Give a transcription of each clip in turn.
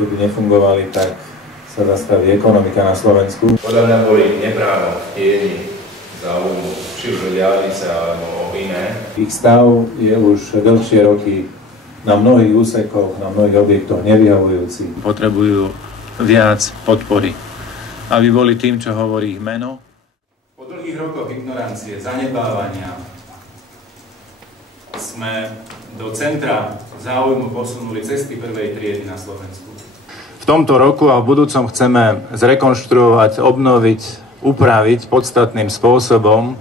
keby nefungovali, tak sa zastaví ekonomika na Slovensku. Podľa mňa boli neprávo v tieni záujmu, či už o diaľnice alebo o iné. Ich stav je už dlhšie roky na mnohých úsekoch, na mnohých objektoch nevyhovujúci. Potrebujú viac podpory, aby boli tým, čo hovorí ich meno. Po dlhých rokoch ignorancie, zanedbávania sme do centra záujmu posunuli cesty prvej triedy na Slovensku. V tomto roku a v budúcom chceme zrekonštruovať, obnoviť, upraviť podstatným spôsobom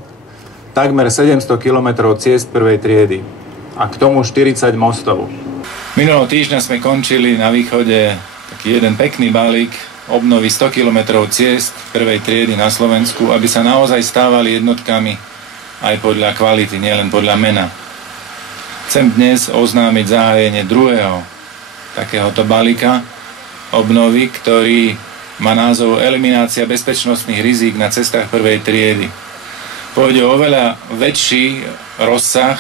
takmer 700 km ciest prvej triedy a k tomu 40 mostov. Minulého týždňa sme končili na východe taký jeden pekný balík obnovy 100 km ciest prvej triedy na Slovensku, aby sa naozaj stávali jednotkami aj podľa kvality, nielen podľa mena. Chcem dnes oznámiť zahájenie druhého takéhoto balíka obnovy, ktorý má názov Eliminácia bezpečnostných rizík na cestách prvej triedy. Pôjde o oveľa väčší rozsah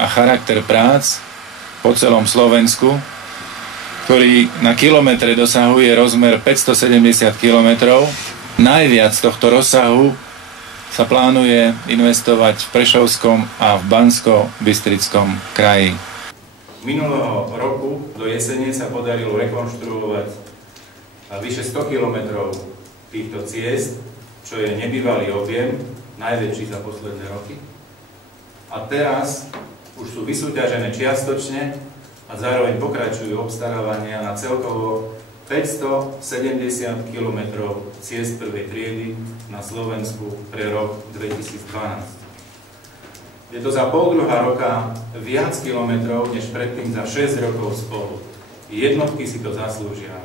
a charakter prác po celom Slovensku, ktorý na kilometre dosahuje rozmer 570 km. Najviac tohto rozsahu sa plánuje investovať v Prešovskom a v Banskobystrickom kraji. Minulého roku do jesene sa podarilo rekonštruovať vyše 100 km týchto ciest, čo je nebývalý objem, najväčší za posledné roky. A teraz už sú vysúťažené čiastočne a zároveň pokračujú obstarávania na celkovo 570 km ciest prvej triedy na Slovensku pre rok 2012. Je to za poldruhá roka viac kilometrov než predtým za 6 rokov spolu. Jednotky si to zaslúžia.